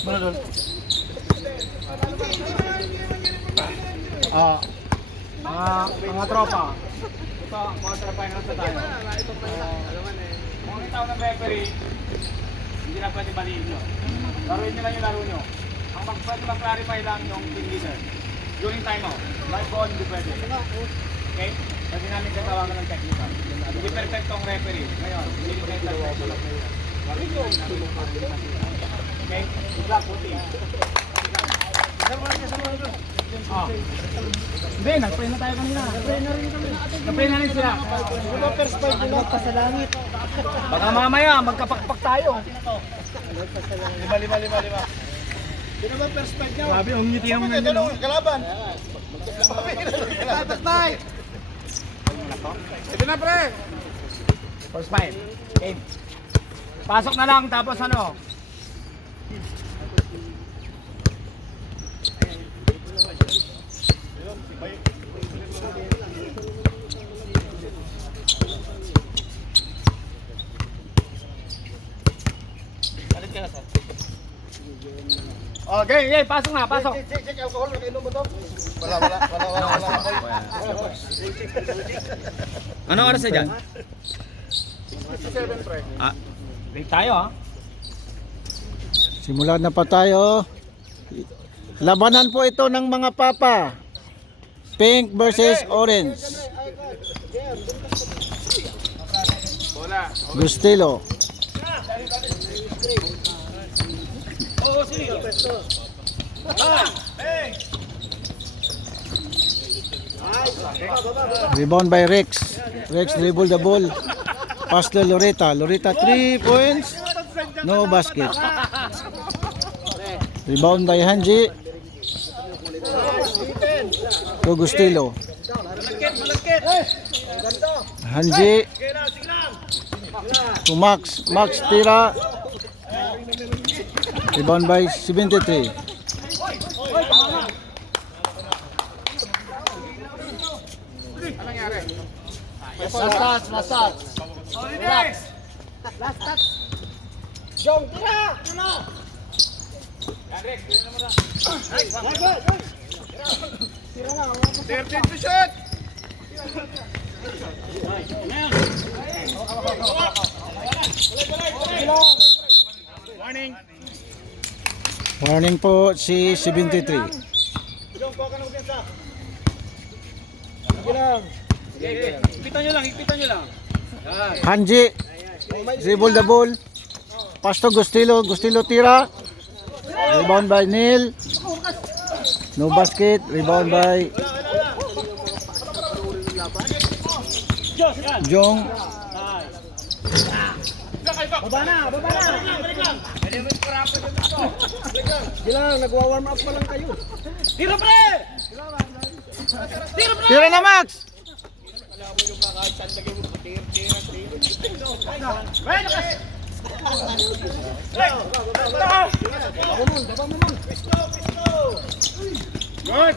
Manodol. Mga tropa. Ito, quarterfinals na tayo. Kung itaw ng referee, hindi na pwede baliin nyo. Laruin nyo lang yung laro nyo. Ang pwede mag-clarify lang yung team leader. During timeout, live ball, hindi pwede. Okay? Pwede namin katawagan ng technical. Hindi perfecto ang referee. Ngayon, hindi kayo perfecto lang ngayon. Okay? Good luck, puti. Hindi, nag-pray na tayo kanina. Nag-pray na rin sila. First fight nila pa sa langit. Baka mamaya, magkapakpak tayo. Lima. Sino ba first fight niya? Grabe, ang ngiti naman nila. Kalaban. Patay. Ito na, pre. First fight. Game. Pasok na lang, tapos ano? Okay, pasok na, pasok. Check alcohol, nakainom mo to? Wala. Ano oras na dyan? 57 pre. Break tayo, ha? Simulan na pa tayo. Labanan po ito ng mga papa. Pink versus orange. Gustilo. Rebound by Rex. Rex dribble the ball. Pass to Loretta. Loretta 3 points. No basket. Rebound by Hanji. To Gustilo. Hanji. To Max. Max tira. Rebound by 73. Last touch. Relax. Last touch. Jong, tira! Ano? Tira na. 13 to shoot! Warning. Warning po si 73. Jong, kuha ka ng pensa. Sige lang. Higpitan nyo lang. Hanji. Dribble the ball. Pass to Gustilo. Gustilo tira. Rebound by Neil. No basket. Rebound by Jong. Baba na. Sige lang, nagwa-warm up pa lang kayo. Tira, pre! Tira na Max. Good!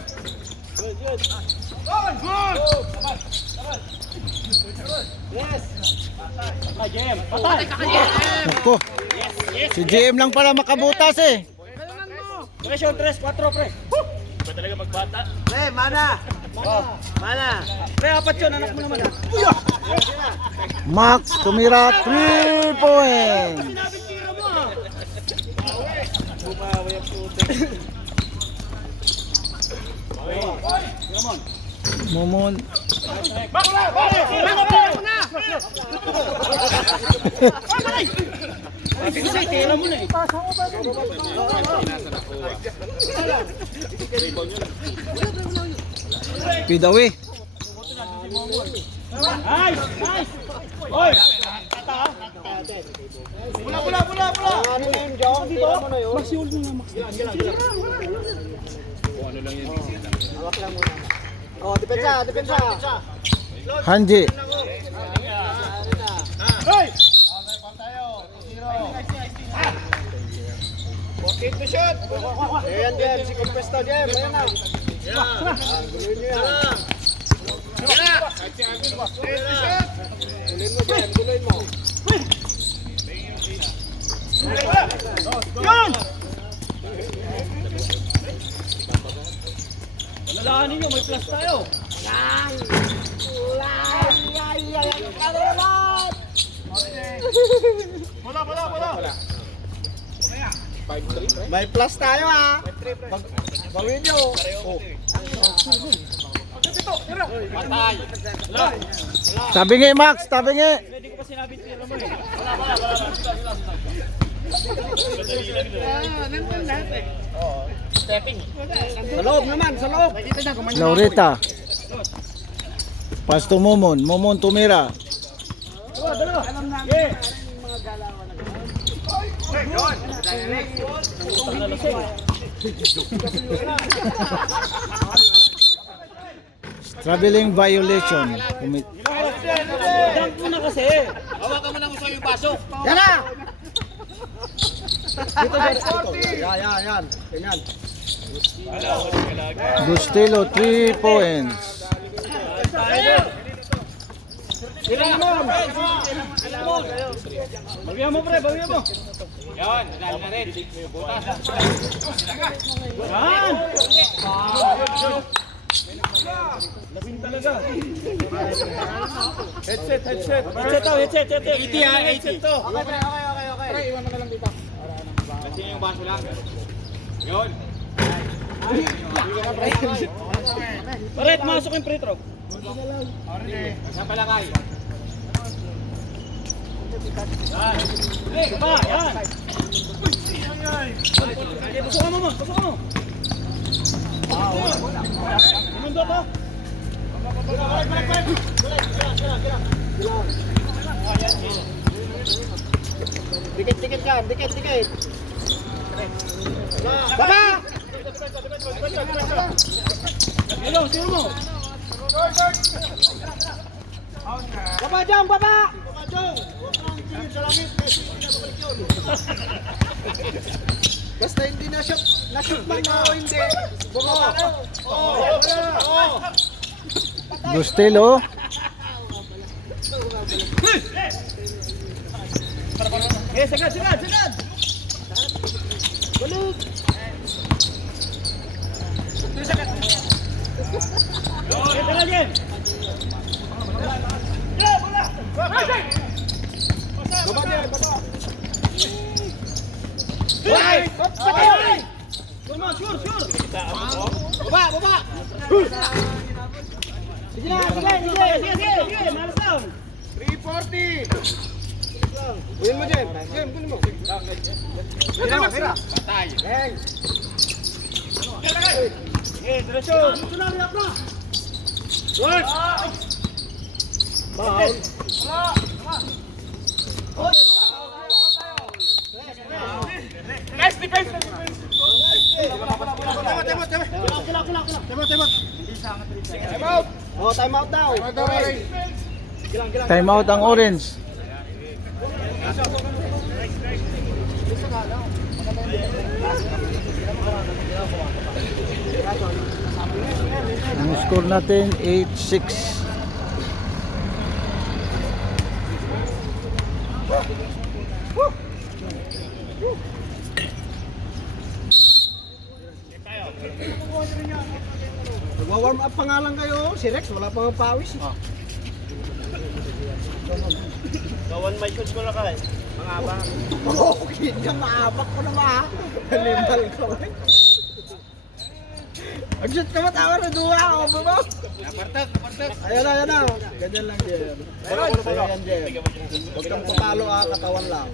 Nako. Si GM lang pala makabutas eh. Presyon 3-4, pre. Ba talaga magbata? Pre, mana. Pre, apat yun, anak mo naman. Max tumira 3 points. Momon. Tira mo na eh. Pidawi. Nice! Oy! Pula. Ano na yun, Jong? Tira mo na yun. Max, hold mo na, Max. Hawak lang muna. Oh, depensa. Hanji. Hoy! 14 to shoot. Ayan, Jem. Si Compesta, Jem. Ayan na. Guluhin nyo yan. Nalahan ninyo, may plus tayo. May plus tayo ha. Bawin nyo. Oh. Tabi nga, Max. Tabi nga. Hindi ko pa sinabi tira mo eh. Sa loob naman, sa loob. Laurita. Pasto Momon. Momon tumira. Traveling violation. Dunk mo na kasi. Yan na! Dito, dito. Yan. Ganyan. Gustilo 3 points. Bawian mo pre, bawian mo. Yan, nadali na rin. Butas. Yan! Labing talaga. Headset. Headset to. Headset to. Okay. Pre, iwan mo na lang dito. Kasi yung baso lang. Yun. Paret, masok yung free throw. Saan palakay? Yan. Suba, yan. Pasukan mo. Imundo pa. Dikit yan, dikit. Baba! Hello, sino mo? Baba dyan, baba! Basta hindi na-shoot man o hindi. Gustilo. Eh, sagad. Balik! Tara din. Baba! Hey! Come on, sure. Baba! Sige na, Sige, malas down. 340! Uyin mo, Jem. Kunin mo. Tira. Patay. Bang! Diretso. Good. Baon. Guys, defense. Time out daw. Time out ang orange. Ang score natin 8-6. Nagwa-warm up pa nga lang kayo. Si Rex, wala pang pawis. Kawan may shoot ko na kay. Mangaba. Okay ka, maabak ko na ba? Halimbal ko.Ag-shoot ka matawa na duwa ako, baba. Apartak. Ayan na. Ganyan lang, Jem. Ayan, Jem. Huwag kang papalo, katawan lang.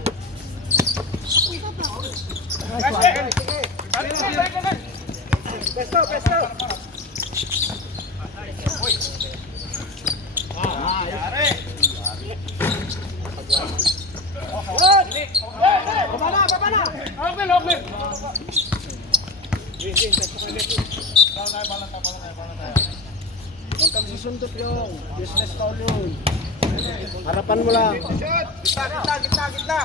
Pesto. Baba na. Open. Huwag kang susundot yung business foul yun. Harapan mo lang. Gitna.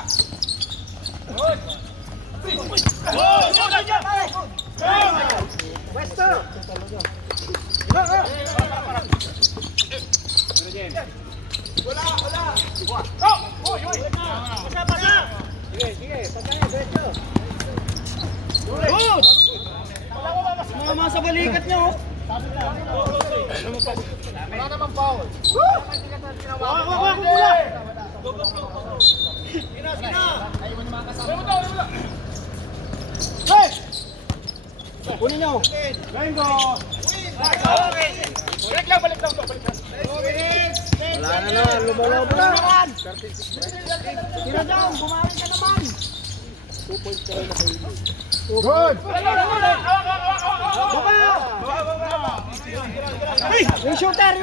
Pesto. Pero Jen. Wala. Oh! Uy! Pasa. Sige. Pasa niya, diretso. Good! Mama sa balikat niya, oh. Wala namang foul. Wala. Hey! Kunin niyo. Bingo! Balik lang. Wala na naman, lumalaw na. Tira daw, bumalik ka naman. 2 points ka rin na kayo. Good! Baba! Hey! Yung shooter!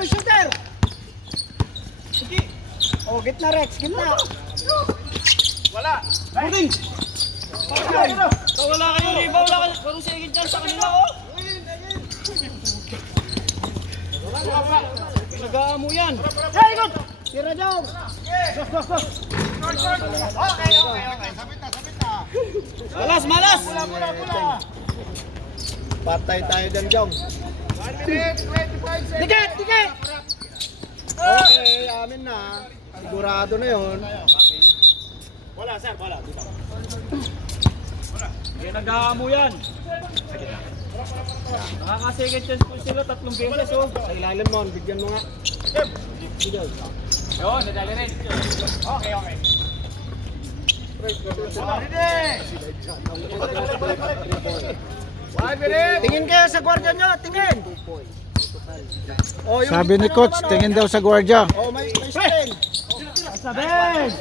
Oh, gitna Rex, gitna. Wala! Moving! Wala kayo riba, wala kayo. Parang second chance sa kanila, oh. Nagaan mo yan. Tira daw. Gos. Okay. Sabit na. Malas! Patay tayo dyan, Jong. 1 minute, 25 seconds. Tiket! Okay, amin na. Sigurado na yun. Wala. Dito. Hindi nag-aamo yan. Nakaka-second chance po sila 3 beses, oh. Sa ilalim mo, bigyan mo nga. Yun, nadali rin. Okay. Tingin kayo sa gwardiya nyo, tingin. Oh, yung Sabi ni coach, tingin daw sa gwardiya. Oh, may spin. Sabes!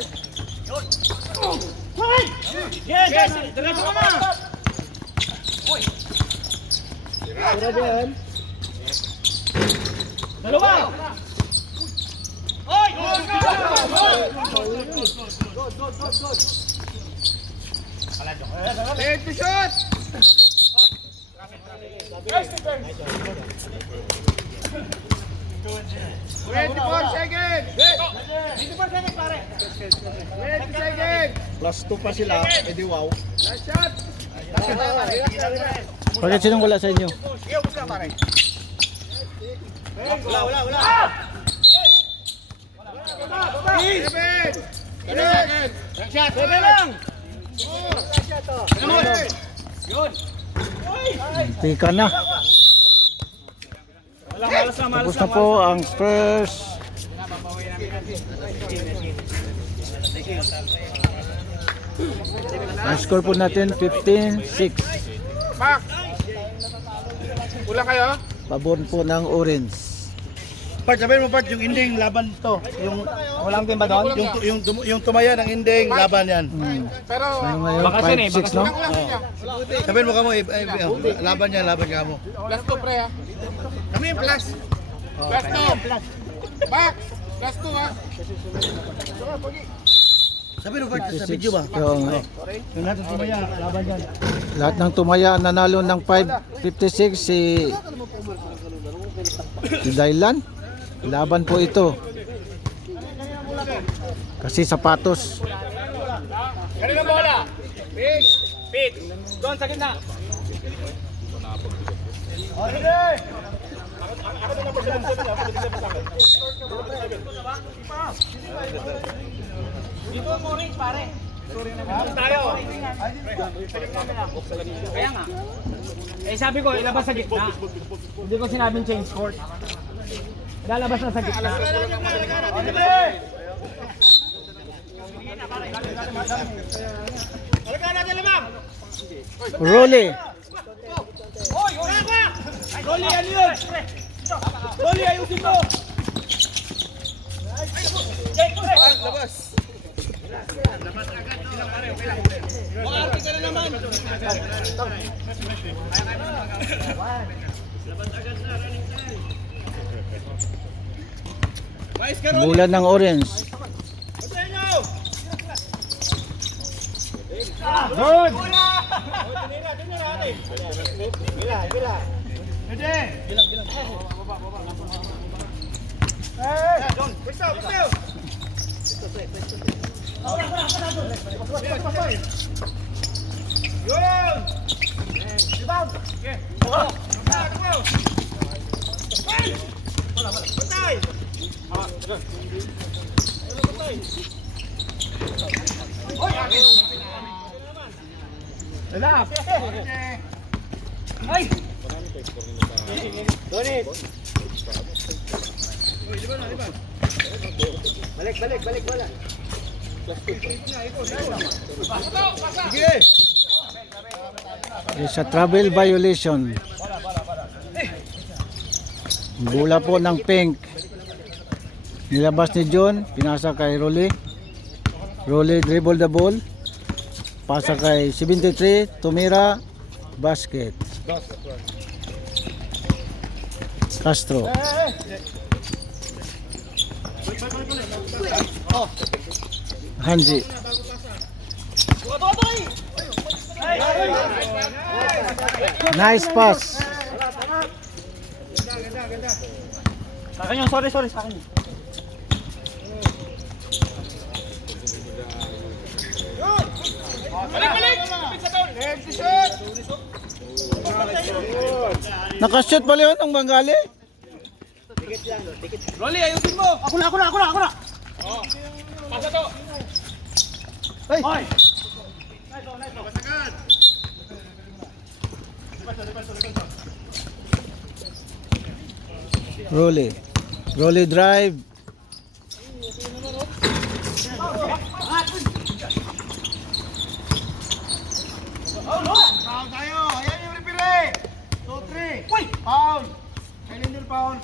Yes! Diretso ka na! Tira dyan. Dalawa! Take the shot! 24 seconds! 20 seconds! Plus 2 pa sila, edi wow. Last shot! Bakit sinong wala sa inyo? Wala! 7! 8! Bebe lang! Yun! Tika na. Malas Tapos na po ang first. Ang score po natin 15-6. Pak! Kulang kayo? Pabor po ng orange. Part, sabihin mo Part, yung ending laban to. Yung Walang team ba doon? yung tumaya ng ending laban yan. Pero... Ano ngayon? Bakasyon 5-6 no? Sabihin mo kamo, laban niya mo. Plus 2 pre ha? Kami yung plus. Plus 2. Pak! Plus 2 ha? Sabihin mo Part, sa video ba? Yung, Yung natin tumaya, laban yan. lahat ng tumaya nanalo ng 5-56 si Dylan. Laban po ito. Kasi sapatos. Ganun ang bola! Pit! Doon sa gitna! Dito ang orange, pare. Tayo! Kaya nga. Eh sabi ko, ilabas sa gitna. Hindi ko sinabing change court. Lalabas na sa gitna. Rolly. Rolly, ano yun? Rolly, ayusin mo! Maarte ka na naman! Bulan ng orange. Good! Wala. Ay! Balik bola. Is a travel violation. Bola po ng pink. Nilabas ni John, pinasa kay Rolly. Rolly dribble the ball. Pasa kay 73, tumira, basket. Castro. Hanji. Nice pass. Sa akin yun, sorry, sa akin yun. Nakashoot pala yun ang Bengali. Rolly, ayusin mo! Ako na! Pasa to! Hey! Rolly drive. Foul tayo. Ayan yung referee. 2-3. Uy! Foul. Kailan foul?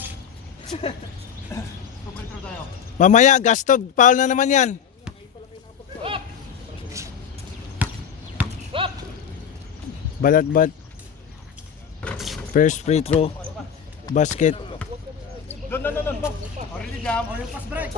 Super throw tayo. Mamaya, Gastov, foul na naman yan. Balat-bat. First free throw. Basket. Already jam or yung pass break.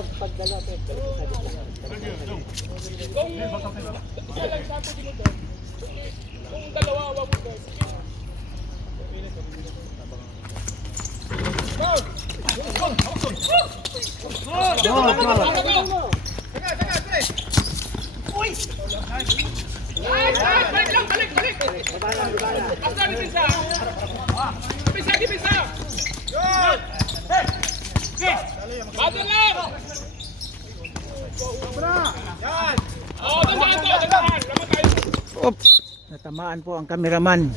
Oops. Natamaan po ang cameraman.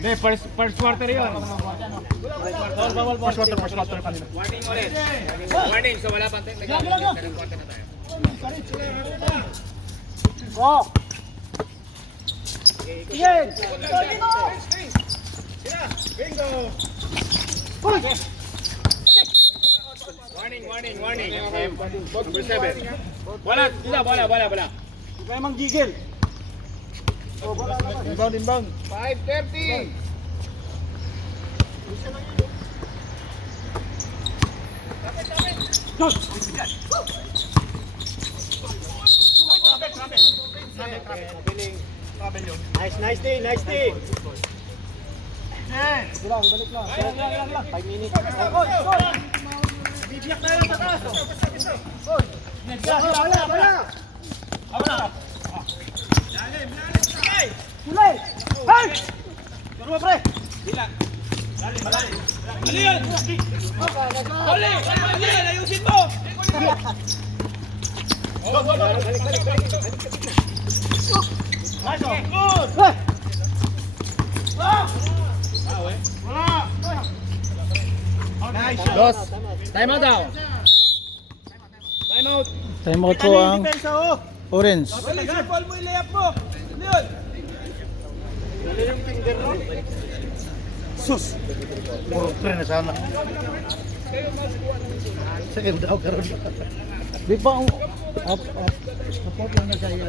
Hindi, first quarter yun. First quarter kanina. Warning ulit. Warning, so wala pang technical. Ganun quarter na tayo. Warning. Number 7. Wala. Kaya mang gigil. Inbound. 5:30. Nice day. Balik lang. 5 minutes. Bibiyak tayo sa taas. Wala. Kulay! Hey! Turo pre! Aliyan! Ayusin mo! Dos. Time out daw. Time out po ang Orange. Ball mo, i-layup mo. Yun. Sus. Puro pre na sana. Second daw karon. Di ba ang up. Support lang na sa iyo.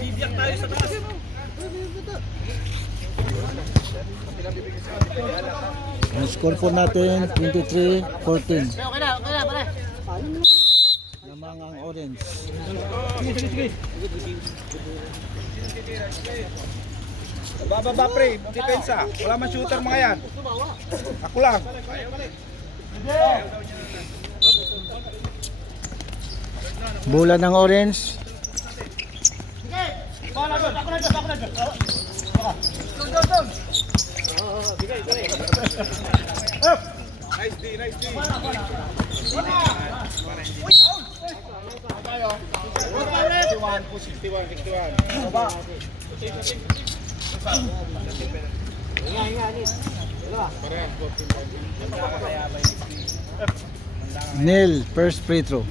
Bibiyak tayo sa taas. Ang score po natin 23-14. Okay na, pare. orange. Bababa pre, depensa. Wala man shooter mga yan. Ako lang. Bola ng orange. Nice D, nice D. Nil, first free throw.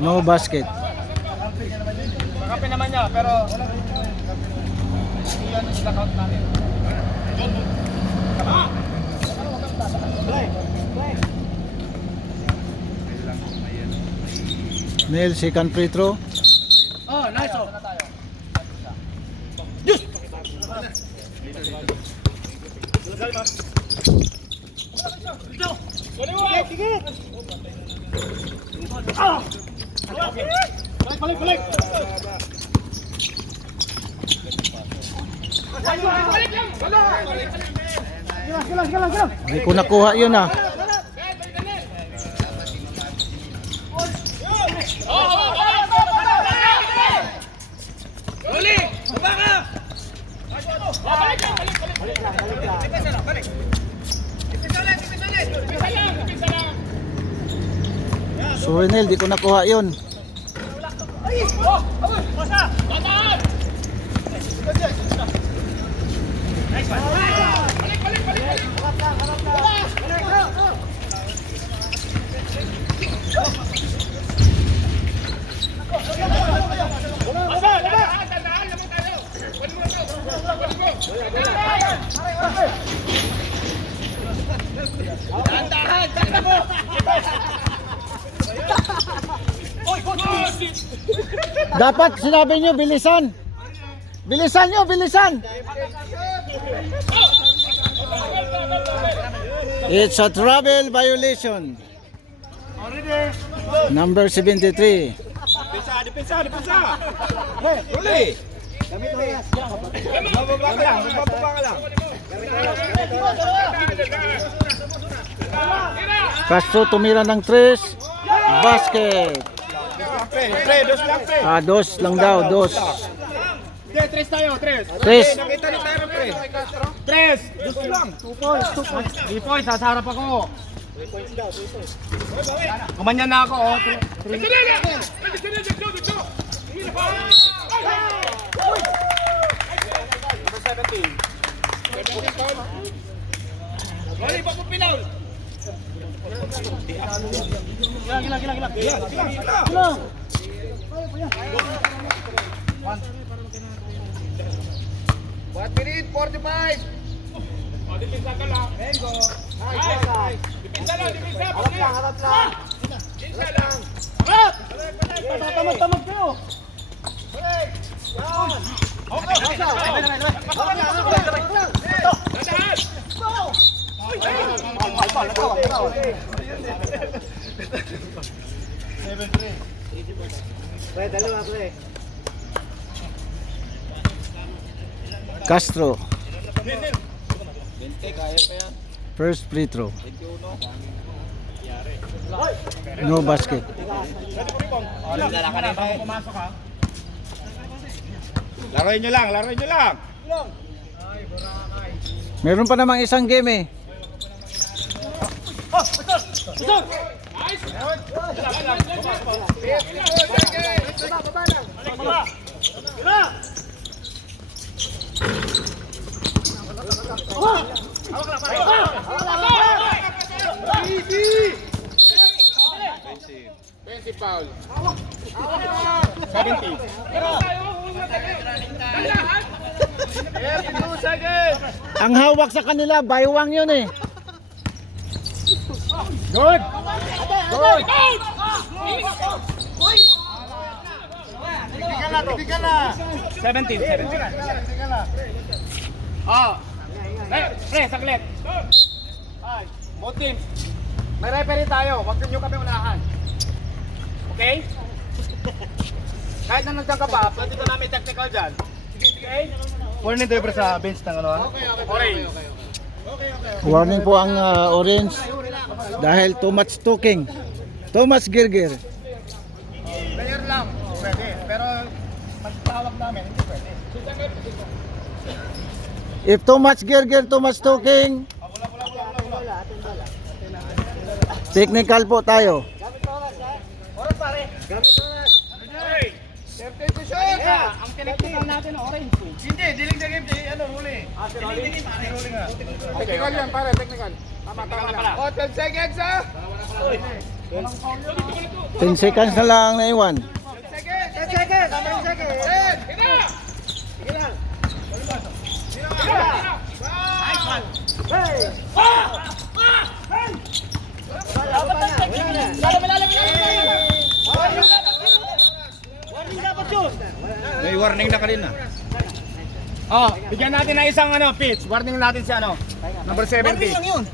No basket. Nakapin naman niya, pero hindi yan ika-count natin. Nil, second free throw. Oh, nice oh. Balik. Galang. Hindi ko nakuha yun ah. Sorry Nel, di ko nakuha yun. Dapat sinabi nyo, bilisan. Bilisan nyo, bilisan. It's a travel violation. Number 73. Depensa. Uli. Bababa ka lang. Castro tumira ng 3. Basket. Pre, dos lang pre. Dos lang daw, dos. Tres tayo, tres. 3. Nakita ni tayo pre. Tres. Dos lang. 2 points. 3 points, nasa harap ako. 3 points daw, 3 points. Kumanyan na ako, oh. Gila. 1 minute 45. Dipinsa ka lang. Mengo. Dipinsa lang. Harap lang. Dipinsa lang. Tamad kayo. Castro. First free throw. No basket. Laruin nyo lang. Meron pa namang isang game eh. Foul. 70. Ang hawak sa kanila, baywang yun eh. Good. 17. Oh. Pre, saglit. Both teams. May referee tayo, wag nyo kami unahan. Okay? Kahit na nandiyan ka pa, pwede na namin technical dyan. Okay? Warning tayo sa bench ng ano. Orange. Warning po ang orange dahil too much talking. Too much girgir. Player lang, pwede. Pero pagtawag namin, hindi pwede. If too much girgir, too much talking, technical po tayo. Oras pare. Gamit oras. Hey! Certain to shot! Ang technical natin orange. Hindi, dilig na game, ano, huli. Si Rolly? Huli nga. Technical yan pare, technical. Tama lang. Oh, 10 seconds ha! 10 seconds na lang na iwan. 10 seconds! 10 seconds! 10 seconds! 10! Sige na! Sige na! Nice one! Hey! Hey! May warning na kanina. Oh, bigyan natin ng isang pitch. Warning natin si number 70. Warning lang yun.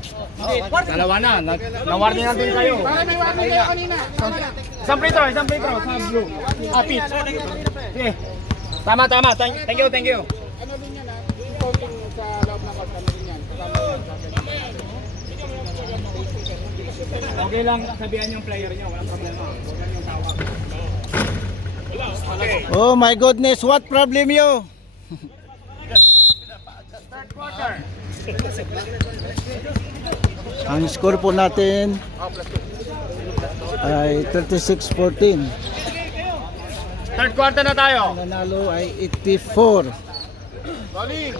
Dalawa na. Na-warning natin kayo. Para may warning kayo kanina. Isang free throw. Sa blue. Pitch. Sige. Tama. Thank you. Ano din yan counting sa loob ng court. Ano din yan. Okay lang sabihan yung player niyo. Walang problema. Huwag yan yung tawag. Oh my goodness, what problem you? Third quarter. Ang score po natin ay 36-14. Third quarter na tayo. Nanalo ay 84. Rolly.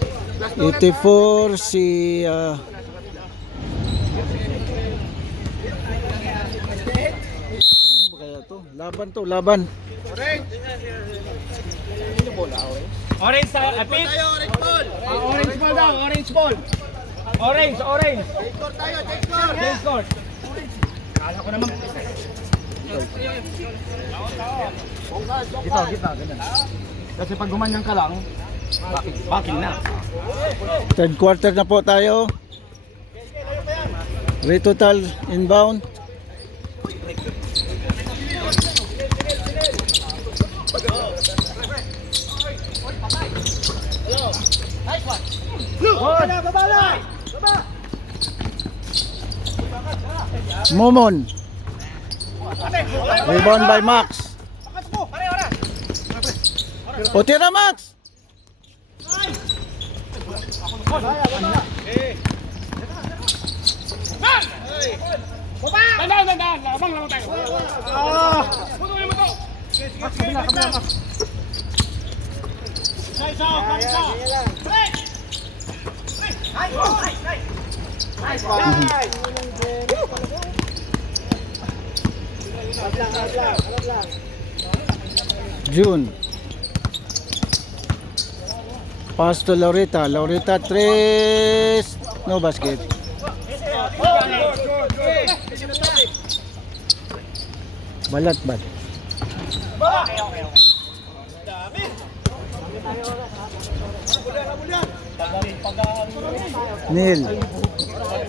84 si ano ba kaya to? Laban. Orange sa pitch. Orange ball daw. Orange ball. Orange. Take score. Kala ko naman. Gitna, ganun. Kasi pag gumanyan ka lang, backing na. third quarter na po tayo. Total inbound. Momon. Rebound by Max. O tira Max. Tandaan. Labang lang tayo. Putuloy mo to. Kabila. Isa. June. Pass to Laurita. Laurita 3. No basket. Balat. Neil.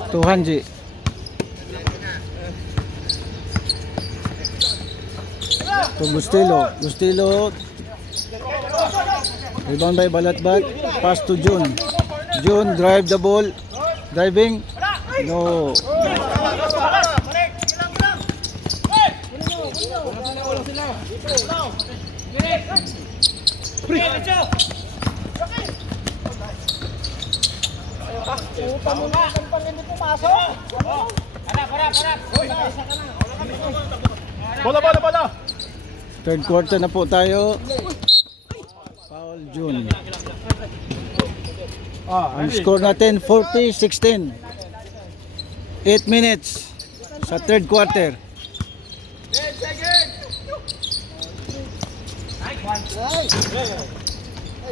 200. To Gustilo. Rebound by Balatbat. Pass to June. June drive the ball. Driving. No. Bola. Third quarter na po tayo. Foul June. Ang score natin 40-16. 8 minutes sa third quarter. 10 seconds.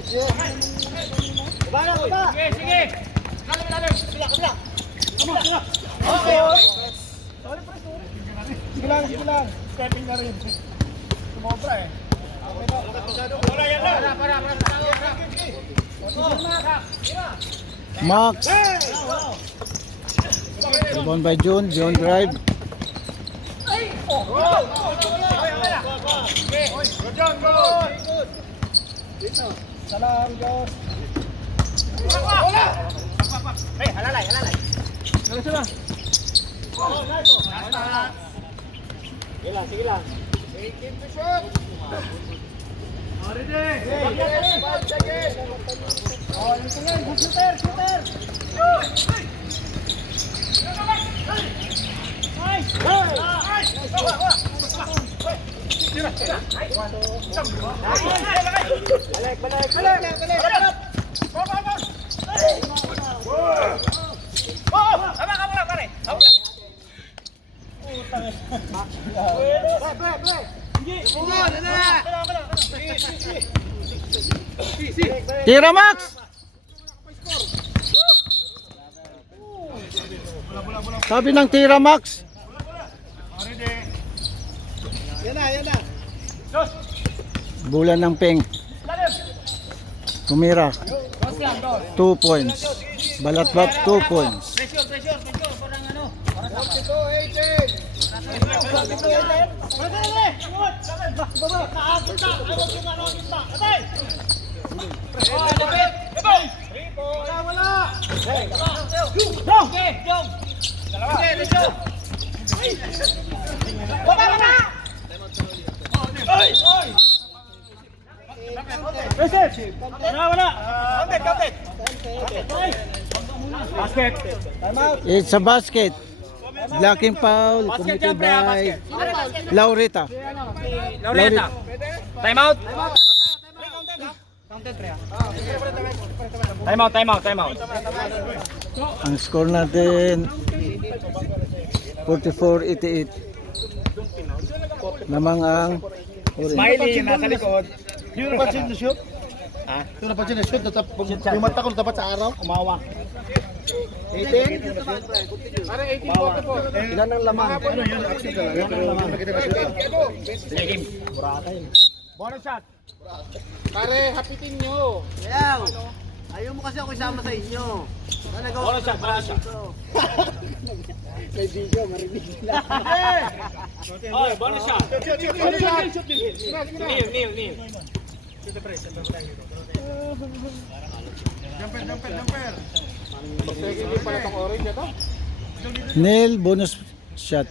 Sige. Kabila. Sige lang. Stepping na rin. Sumobra eh. Wala yan lang. Para. Max. Rebound by June drive. Salam, Diyos. Sige lang. Sige lang. Tira Max! Sabi ng Tira Max. Yan na. Bulan ng pink. Tumira. 2 points. Balatbap 2 points. Basket. It's a basket. Blocking foul committed by Laurita. Laurita. Time out. Time out. Ang score natin 44-88. Lamang ang Smiley nasa likod. Yung napansin na shoot? Ha? Yung napansin na shoot, yung mata ko dapat sa araw, umawa. 18? Parang 18 Ilan ang laman? Ano yun? Action talaga. Ilan ang laman? Sige, game. Bonus shot. Pare, hapitin nyo. Ayaw! Ayaw mo kasi ako isama sa inyo. Bonus shot. May video, marinig nila. Oh, bonus shot. Kneel. Jumper. Hindi pala itong orange ito. Neil bonus shot.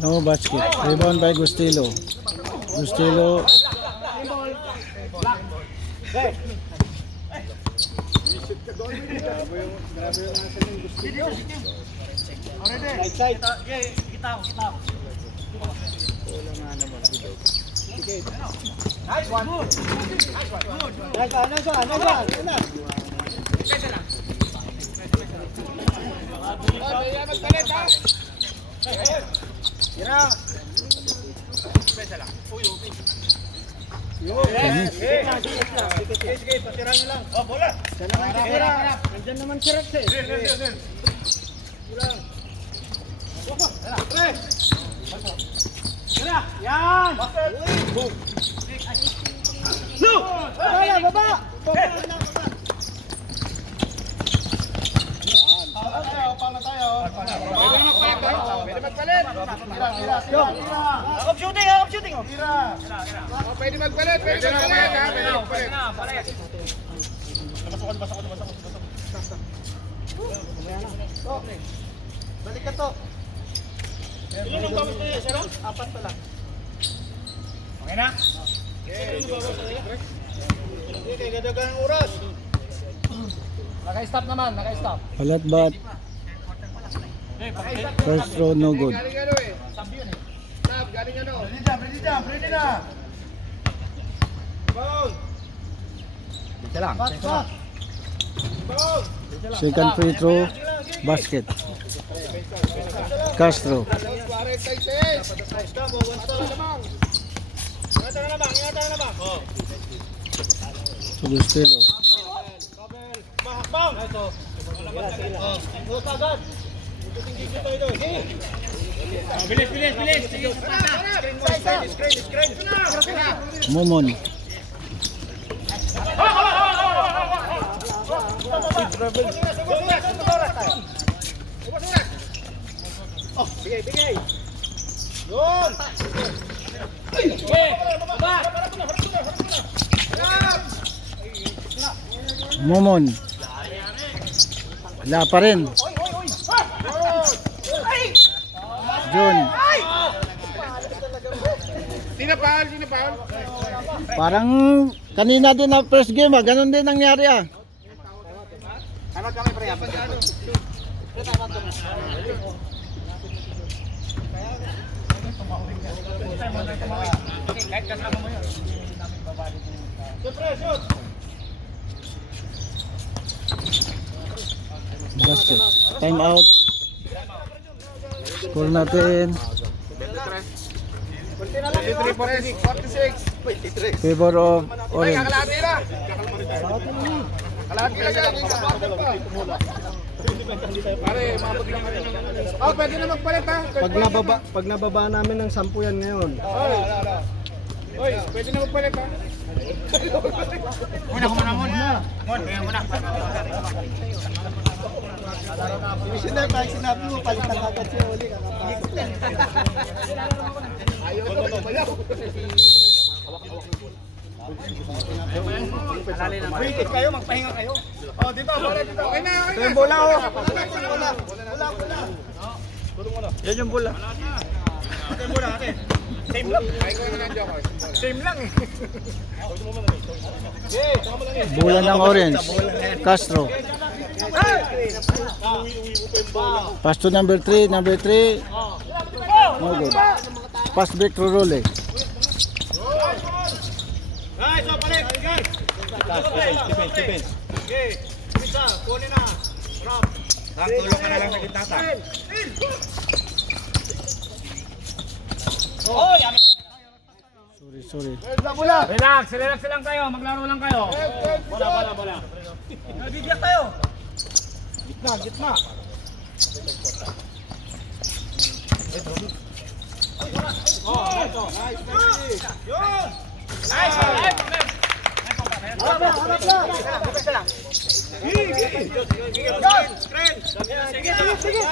No basket. Rebound by Gustilo. Pwede magpalit. Balik ka to. Apat pa lang. Okay na? Okay, gadagan ang oras. Naka-stop naman. Balatbat. First throw no good. Galing ano eh. Stop, galing ano. Ready na. Foul. Second free throw basket. Castro. Gustilo. Momon. Momon. Wala pa rin. Jun. Sino foul? Parang kanina din na first game ganun din nangyari Ano kami pre? Kahit kasama mo yun. Basket. Time out. Score natin. 46. Favor of Orange. Kalahati na. Kalahati na dyan. Pare, mabot lang kami ng ano. Oh, pwede na magpalit ha. Pag nababa namin ng 10 yan ngayon. Oy, pwede na magpalit ha. Muna. Sinabi mo, palitan agad siya uli. Ayaw na tumayaw. Wait kayo, magpahinga kayo. Oh, dito, pare dito. Okay na. Yung bola oh. Yan yung bola. Okay muna, ate. Same lang. Same lang eh. Bola ng Orange. Castro. Pass to number 3. No good. Pass break to Role. Guys, so balik, guys. Defense. Okay. Isa, kunin na. Ram, tulong ka na lang sa gitna ta. Oh, yan. Sorry. Relax lang kayo. Maglaro lang kayo. Bola. Nabibigyan tayo. Gitna. Yun. Nice. Sige.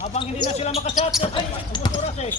Habang hindi na sila makashot kasi umusuras eh.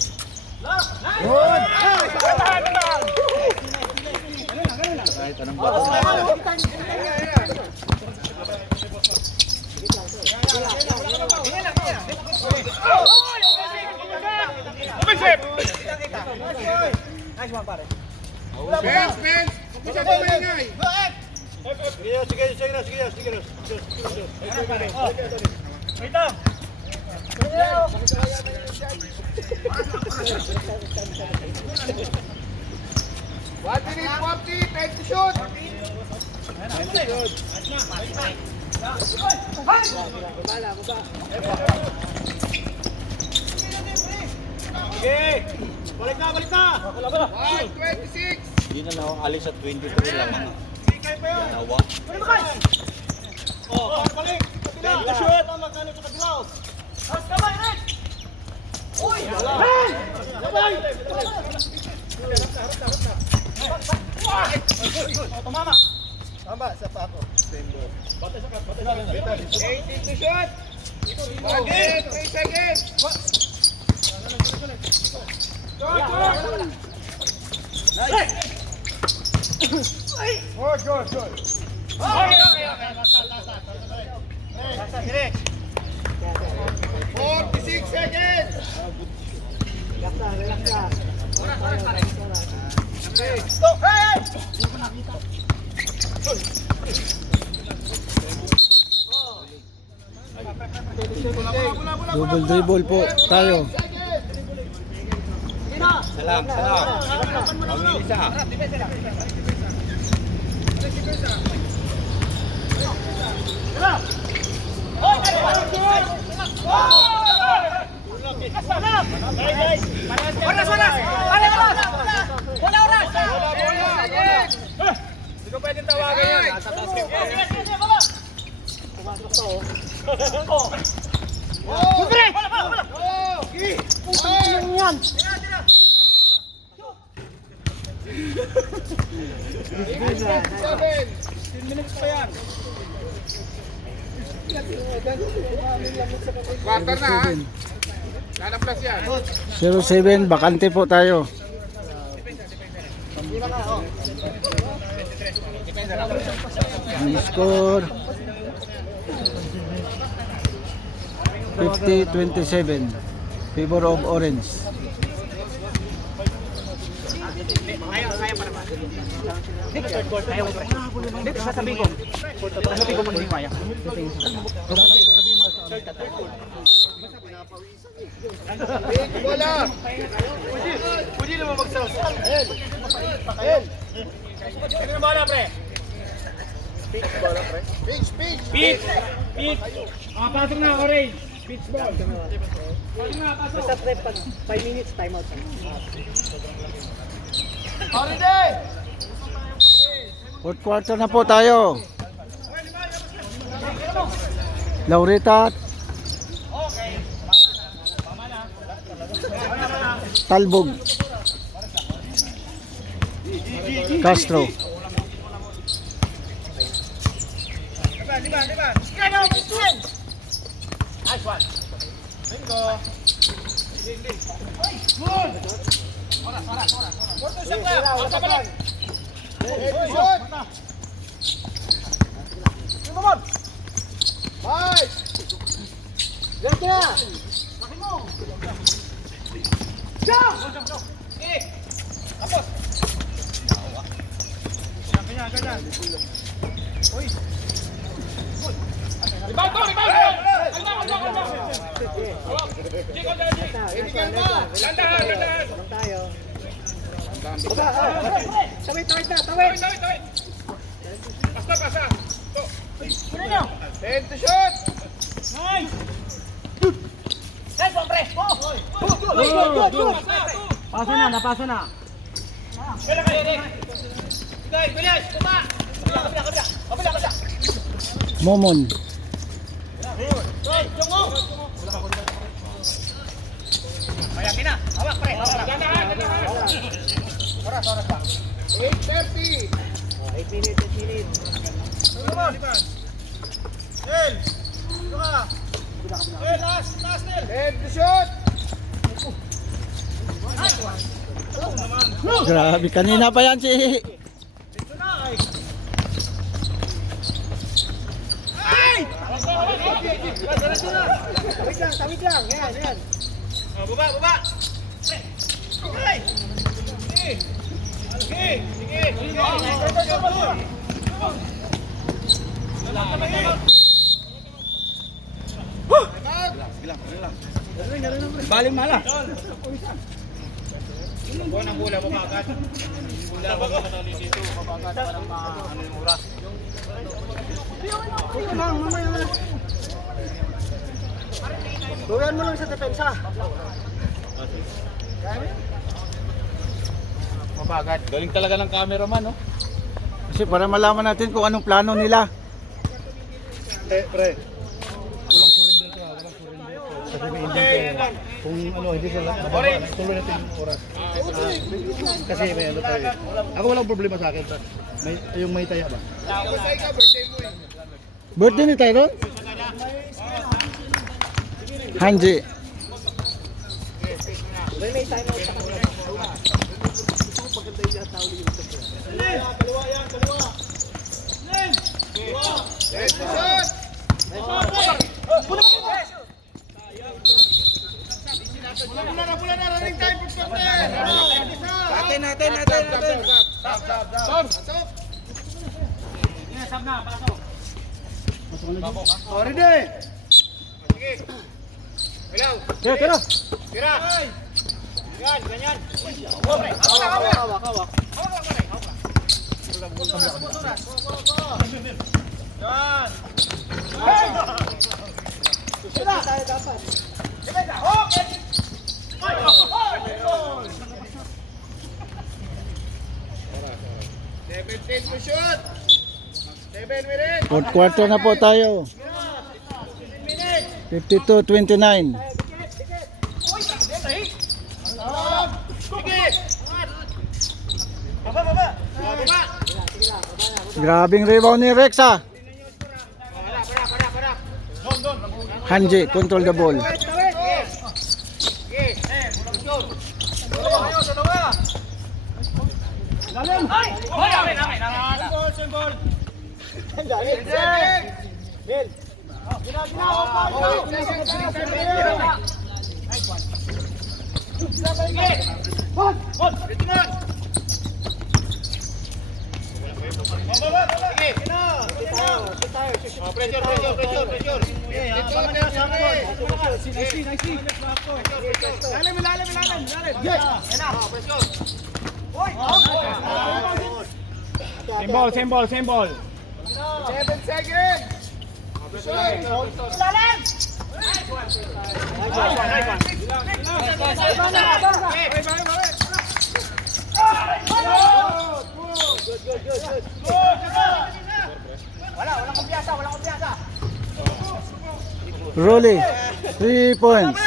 What did it 40? Time to shoot. Okay. Balik na. 126. Hindi na ako alis sa 23 lang. Sikay pa yun. Nawa. Balik. Time to shoot. Magkano sa kadilaw? Tumama. Tama, sa pato. 18 to shoot. 3 seconds. Good. 46 seconds. Double dribble po tayo. Salam. Pag-ilisa. Hindi ko pwedeng tawagan yan. Quarter na ha. Lana plus yan. 07, bakante po tayo. Ang score 50-27 favor of Orange. Dito sasabihin ko. Sasabihin ko hindi kaya. Wala! Pwede naman magsalsal. Pakain. Sino na bala, pre? Pitch. Pitch! Pasok na, orange. Pitch ball. Pasok na, pasok. Basta pre, 5 minutes, time out. Holiday! Fourth quarter na po tayo. Laurita Talbog Castro. Nice one. Paso na, napaso na. Momon. Mayakin na. Hawak, pre. 8:30. 8 minutes. Head to shot. Grabe, kanina pa yan si Tawid lang. Yan. Baba. Baling mala. Buwan ang bola, mabagat. Bola, bagat na dito. Mabagat pa ng ano yung oras. Tuyan mo lang sa depensa. Mabagat. Galing talaga ng cameraman, no? kasi para malaman natin kung anong plano nila. Pre. Walang surrender to, walang surrender to. Kasi may intent kung ano, hindi sila mababa. Tuloy natin yung oras. Kasi may ano tayo. Ako walang problema sa akin. Yung may taya ba? Birthday ni Tyron? Hanji. Natin. Sab na, pasok. Holiday! Tira. Tira. Yan, ganyan. Hawak. Fourth quarter na po tayo. 52-29. Grabing rebound ni Rexa. Hanji, control the ball. Same ball. 7 seconds. Rolly, 3 points.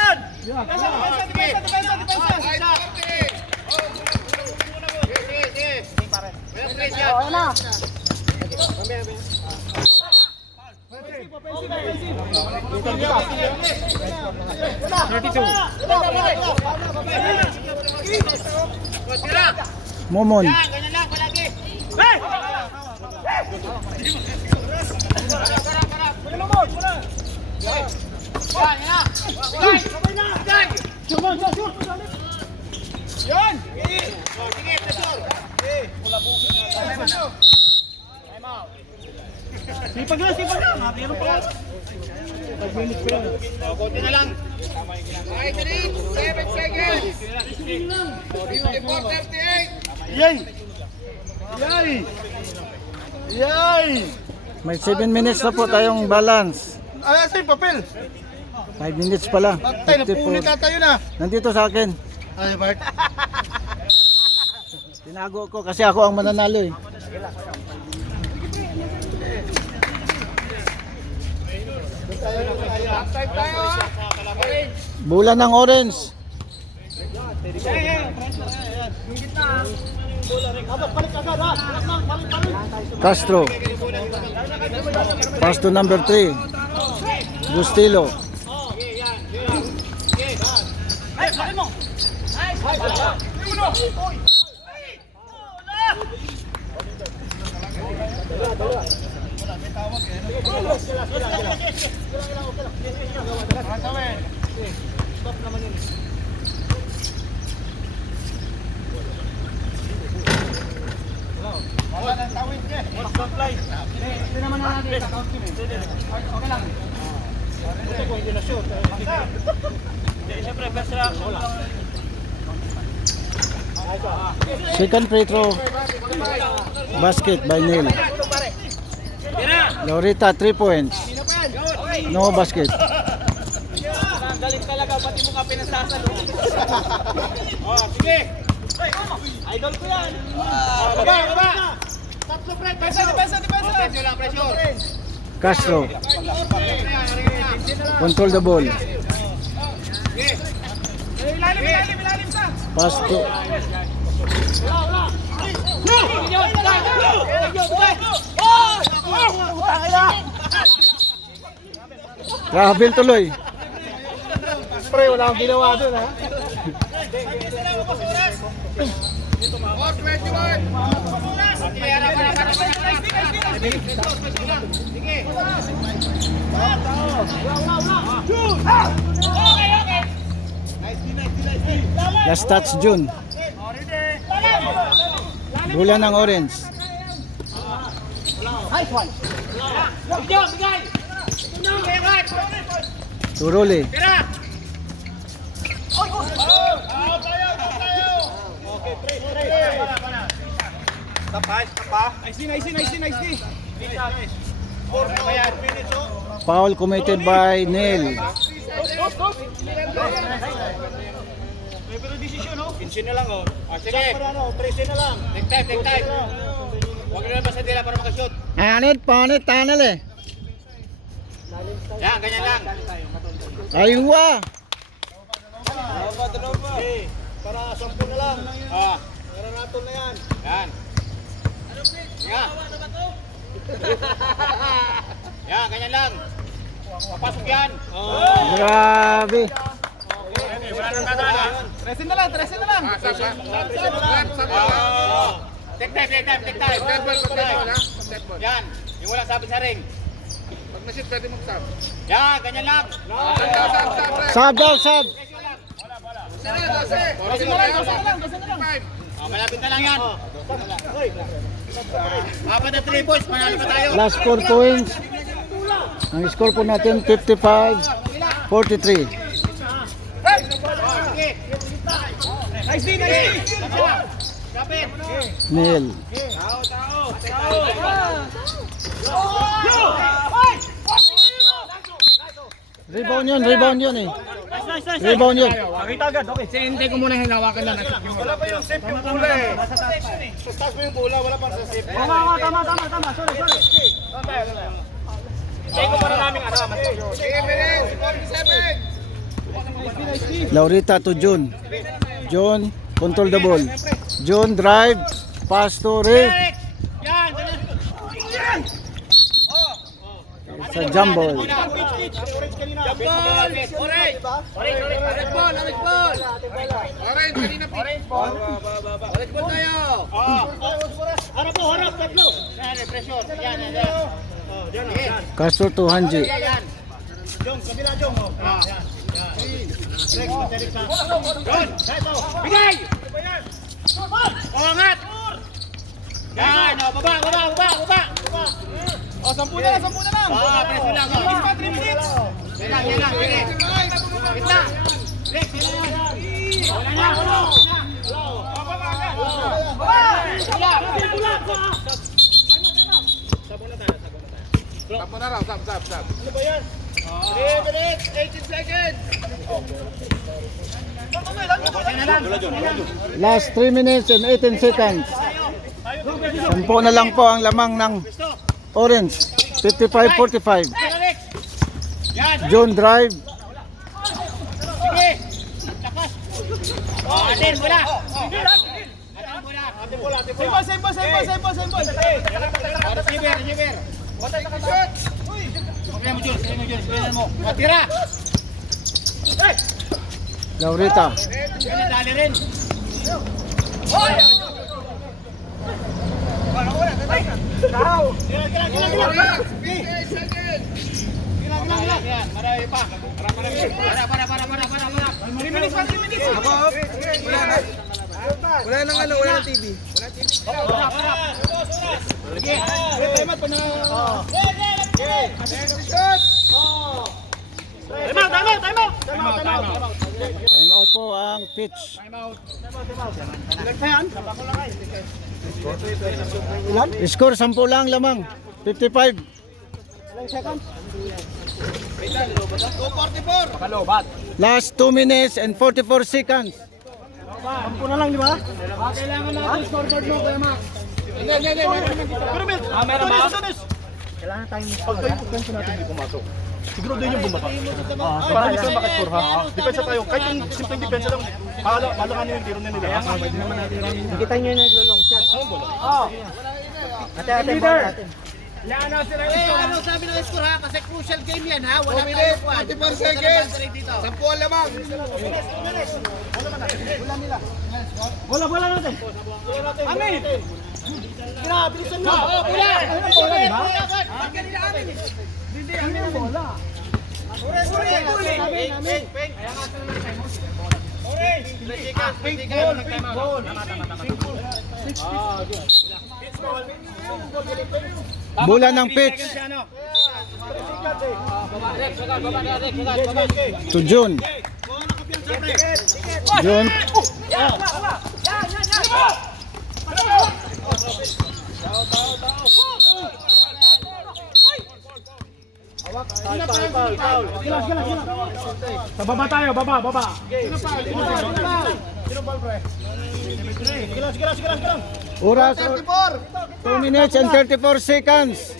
Momon. Sipag na. Meron pa. 5 minutes pa yan. Konti na lang. 7 seconds. 54-38. Yay! May 7 minutes na po tayong balance. Ay, asa yung papel? 5 minutes pala. Patay, napulit 54. ata yun ah. Nandito sa akin. Ay, Bart. Tinago ko kasi ako ang mananalo eh. Time tayo ah. Bola ng orange. Castro. Pass to number 3. Bustillo. Second free throw. Basket by Neil. Lorita 3 points. No basket. Galing talaga, pati mo ka pinasasalo. Sige. Idol ko yan. Baba. Tatlo pre. Depensa. Pressure. Castro. Control the ball. Ilalim sa. Pass to travel tuloy. Pre, wala akong ginawa dun ha. 4 Last touch June. Bola ng orange. To Rolly. Nice. Foul committed by Neil. Pero desisyon oh. 15 na lang oh. Sige. 13 na lang. Take time. Huwag na lang basta dila para makashoot. Panit, tunnel eh. Yan, ganyan lang. Aywa. Para 10 na lang. Ah, Para natin na yan. yan. Nga. Yan, ganyan lang. Papasok yan. Grabe. Wala nang dadaan. Tresin na lang. Take time. Yan. Yung walang sabi sa ring. Pag na-shoot, pwede mag-sub. Yan, ganyan lang. Sab daw, sab. Malapit na lang yan. Apat na 3 points, manalo pa tayo. Last 4 points. Ang score po natin 55-43. Nice D. Kapit. Nil. Rebound yun eh. Rebound yun. Pakita agad, okay. Sente ko muna hinawakan lang. Wala pa yung safe yung bola eh. Sa taas mo yung bola, wala pa sa safe. Tama. Sorry. Sente ko muna namin ano. Laurita to June. John, control the ball. John, drive. Pass to Ray. Yan. Sa jump ball. Orange ball. Harap, tatlo. Yan, pressure. Yan. Castro to Hanji. Yan. Jong, kabila Jong. Bigay! Angat! Yan, baba. O, 10 na lang. Preso lang. Bilis pa, 3 minutes. Yan lang. Sige. Kita. Rex, wala na. Tapo na raw, sab. Ano ba yan? 3 minutes, 18 seconds. Last 3 minutes and 18 seconds. 10 na lang po ang lamang ng Orange. 55-45. Yan. John drive. Sige. Lakas. Atin, bola. Same ball. Receiver. Okay mo, Jules. Mo. Matira. Laurita. Yan, dali rin. Yan, marami pa. Para. 3 minutes. Wala nang TV. Sige. Time out pa na. Time out po ang pitch. Score 10 lang lamang. 55. Last 2 minutes and 44 seconds. Sampu na lang, di ba? Kailangan natin scoreboard mo, Kuya Max. Meron ba? Kailangan tayong Pag tayo pagkansa natin hindi pumasok. Siguro doon yung bumaba. Para hindi tayo makascore ha. Depensa tayo. Kahit yung simpleng depensa lang. Alanganin yung tiro na nila. Hindi naman natin namin. Kita nyo yung naglo-long shot. Ate, ball natin. Ano sabi ng score ha? Kasi crucial game yan ha. Wala tayo kuwan. 44 seconds. 10 lamang. Bola natin. Amin! Bilisan mo! Bola! Bola, di ba? Kanina amin eh. Kami ang bola. Bola ng pitch. To June. June. Sa baba tayo, baba. Oras 2 minutes and 34 seconds.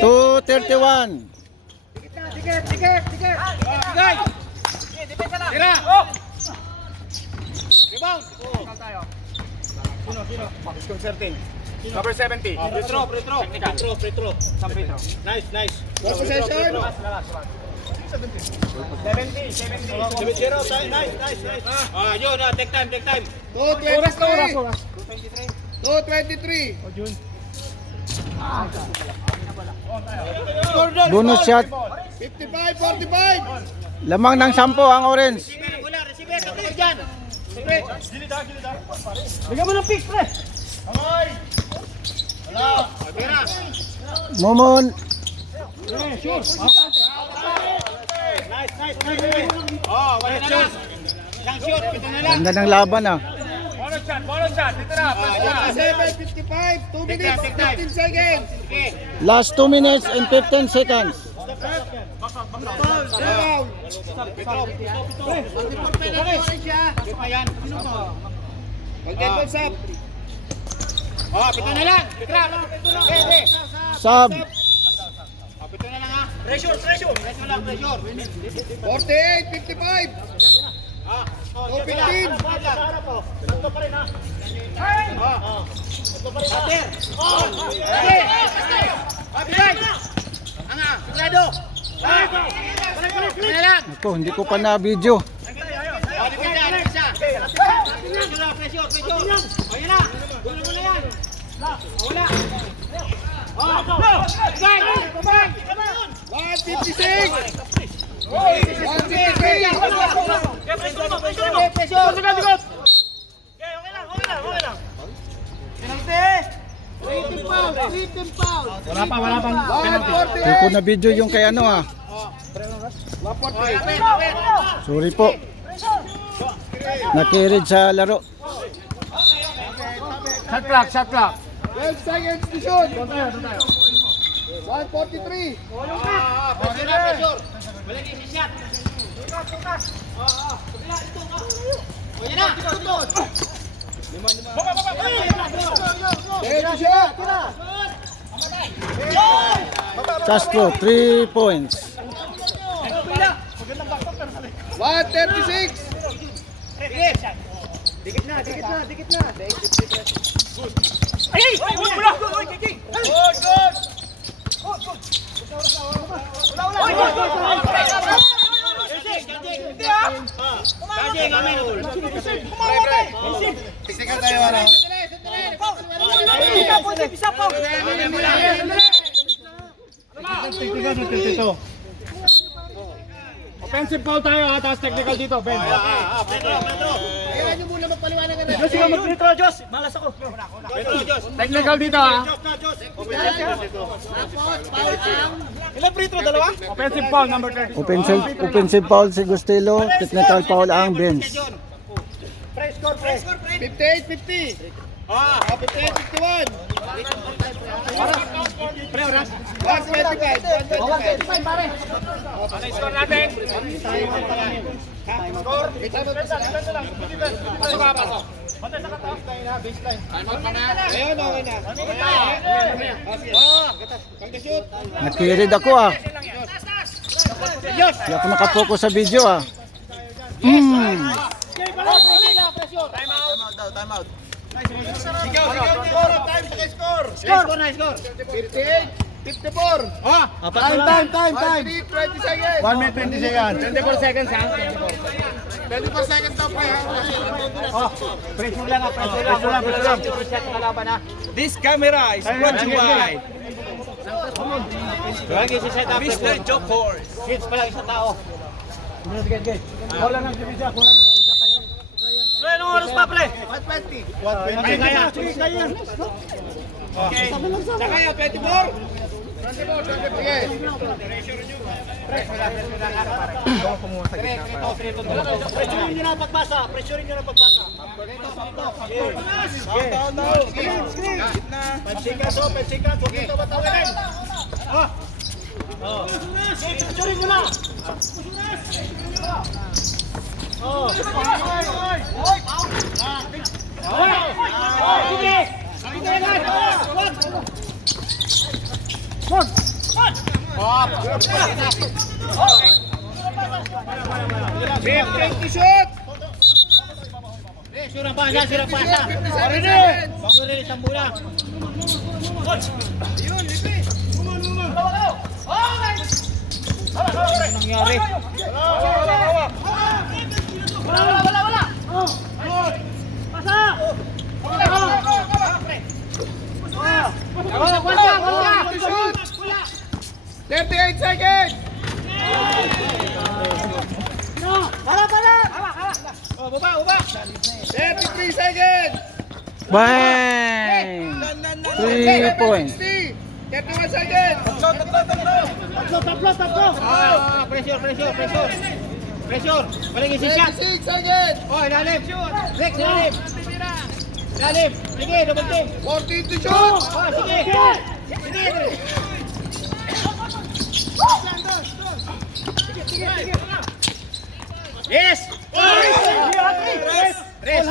Two 31. Tira! Rebound. Sino? Disconcerting. Number 70. Free throw. Free throw. Some free throw. Nice. One possession. 70. 7-0. Nice. Yun, take time. 223. 223. Bonus shot. 55-45. Lamang ng 10 ang orange. Receiver, katulad dyan. Bigyan mo ng pick, pre. Momon. Nice. Oh, wala na lang. Yang shoot, ito na lang. Ganda ng laban ah. Bonus shot. Dito na. 57-55. 2 minutes, Take time. 15 seconds. Okay. Last 2 minutes and 15 seconds. Rebound. Shoot pa yan. Mag-dead balls up. Pito na lang. Pitra. Okay. Sub. Pito na lang ha. Pressure. Pressure lang. 48-55. 2-15. Cutter. Okay. Bigay. Anga. Sigurado. Pito na lang. Ako, hindi ko pa na video. Pressure. O yan na. Gulo mo na yan. Wala. 156. 153. Wala pa. 140. Hindi ko na video yung kay ano ah. Sorry po. Nakirid sa laro. Shot clock. 12 seconds to shoot. 143. Pressure. Wala ni si shot. O yan na. Ready to shoot. Castro, 3 points. 136. Dikit na. Tingnan tayo ano. Offensive foul tayo ha, tapos technical dito, Ben. Kailan nyo muna magpaliwanag ka na. Sige, mag-free Diyos. Malas ako. Technical dito ha. Ilang free throw? Dalawa? Offensive foul number 30. Offensive foul si Gustelo, technical foul ang bench. 58-50. 58-51. 125. Ano yung score natin? Score? Pasok. Ayun, okay na. Pag-shoot. Nakirid ako ah. Hindi ako nakapokus sa video ah. Time out. Score. 58-54. Time. 20 seconds. 1 minute 20 seconds. 24 seconds ha? 24 seconds daw pa yan. Pressure lang. This camera is brought to you by Mr. Jokor. Hits pa lang isang tao. Pre, anong oras pa, pre? 120. Kaya. Sakaya, 24. Sige. Pressurein nyo na pagbasa. Pensikas. Huwag ito batawin. Pressurein mo na. Shoot. Sirang pasa, sirang pasa. Bago rin isang bola. Ano nangyari? Bang! 3 points. Pressure. Balik isi shot. Oh, ilalim. Rex, ilalim. Ilalim. Sige, double team. 14 to shoot. Oh, sige. Sige. Yes! Rest!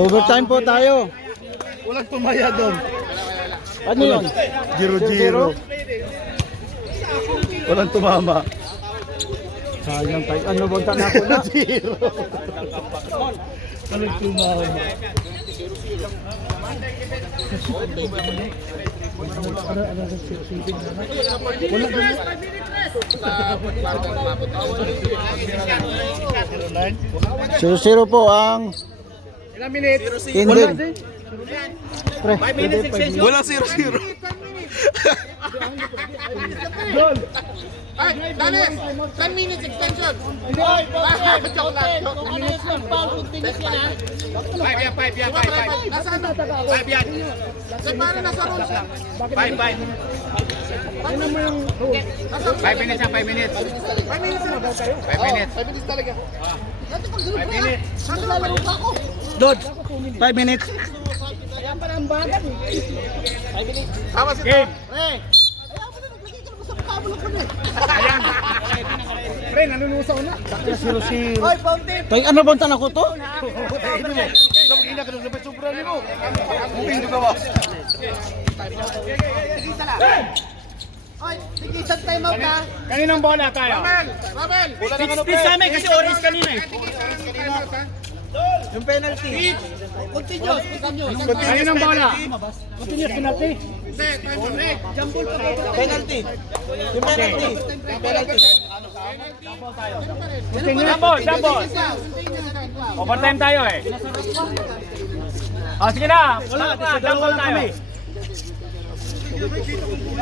Overtime po tayo. Walang tumaya doon. Ano yun? 0-0. Walang tumama. Sayang tayo. Ano bunta na ako na? 0. Walang tumama. Zero po ang ending. Pre, 5 minutes extension. Wala 0-0. Dodge, 5 minutes. Game. Pre, nanunusaw na. 0-0. Tay, ano bunta na ko to? Kaninang bola tayo? Pitch sa amin kasi orange kanina eh. Yung penalty. Continuous. Kaninang bola? Continuous penalty. Penalty. Yung penalty. Jambol. Overtime tayo eh. Sige na. Wala pa. Jambol tayo.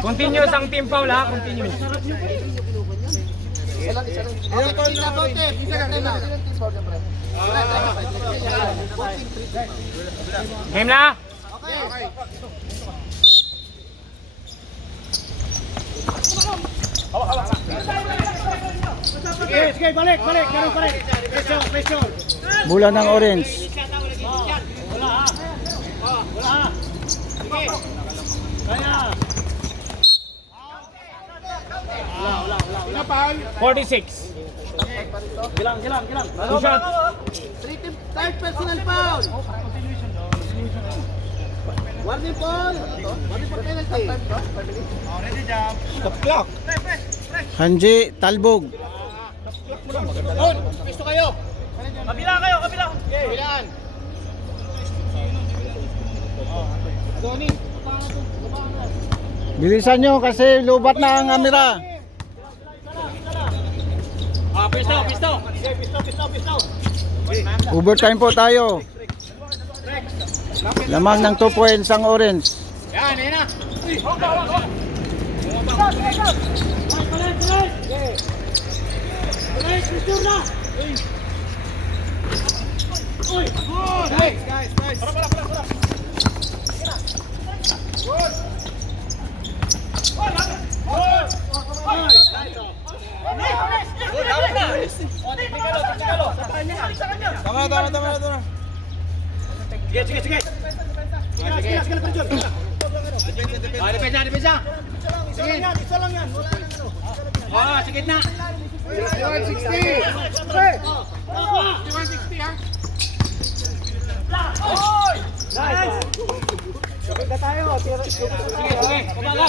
Continuous ang team foul ha. Continuous. Game na? Sige, balik. Ganun balik. Pressure. Bola ng orange. Wala ha. Sige. Kaya. 46. Gilang. Two shot. Third personal foul. Warning ball. Warning ball penalty. Stop clock. Hanji Talbog. Pisto kayo. Kabila. Kabilaan. Bilisan nyo kasi lubat na ang kamera. Pisto. Overtime po tayo. Lamang ng 2 points ang orange. Yan na. Tama. Sige. Depensa. Oh, sa gitna. 61-60. Sige, sige.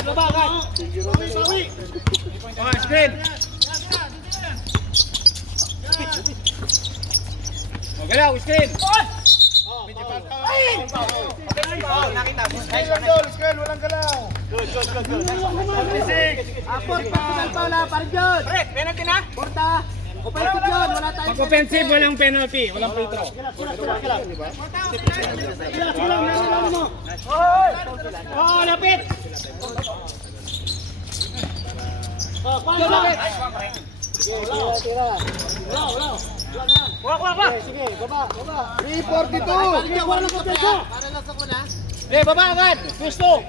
Baba agad. Oh, screen. Oh, galaw, screen. Walang galaw. Penalty na? Pag offensive, walang penalty. Walang free throw. Oh, lapit. Lapit. Kuha. 342. Baba agad. Gusto.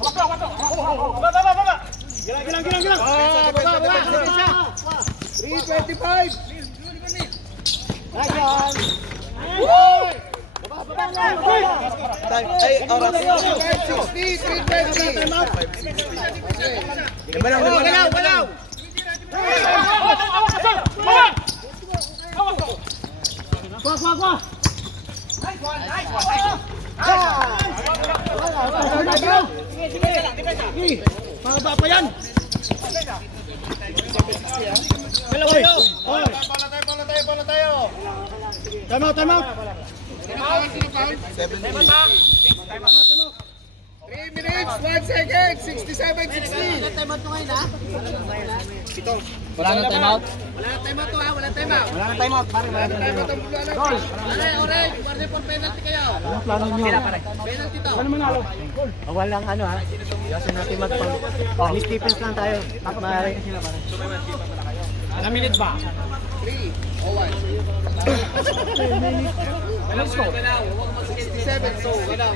Baba. 325. Ay, oras. 360. 320. Galaw. Mababa pa yan. Pala tayo. Time out. 3 minutes, 1 second, 67-60. Wala nang time out. Anong plano nyo? Walang ano ha. Iwasan natin miss defense lang tayo. Maaari. Ilang minutes ba? 3, 1. Let's go. 67, so galaw.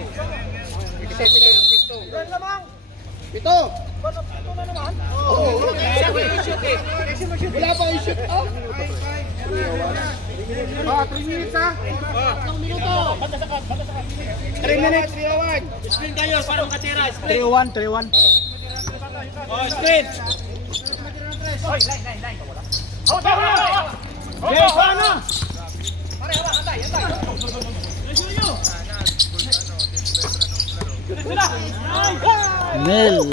67 na yung pisto. Pito. Oo. Wala pa yung shoot. 3 minutes ha. 3 minutes, 3-1. Screen kayo para makatira. 3-1. Oh, screen. Nel.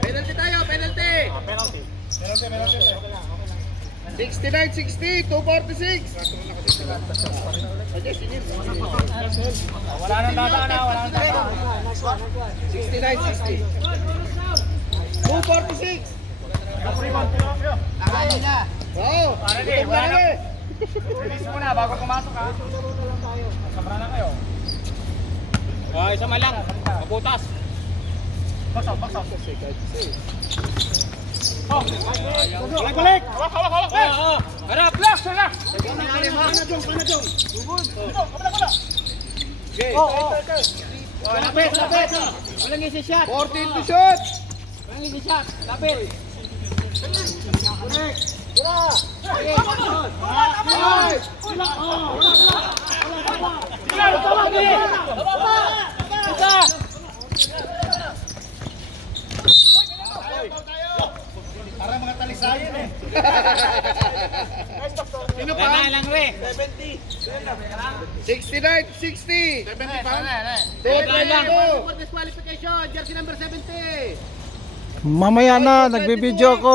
Penalty tayo, penalty. 69-60, 246. Wala nang dadaan na. 69-60. 246. Wow. Wala na. Release muna bago pumasok ha. Sabra na kayo. Oh, isa man lang. Mabutas. Baksaw. Oh. Balik. Hawak. Harap, blast na. Lapit. Walang easy shot. 14 to shoot. Walang easy shot. Lapit. Para mga talisayan eh. Sino pa? Lang re. 69-60. 70 pa? 72. Mamaya na, nagbibideo ako.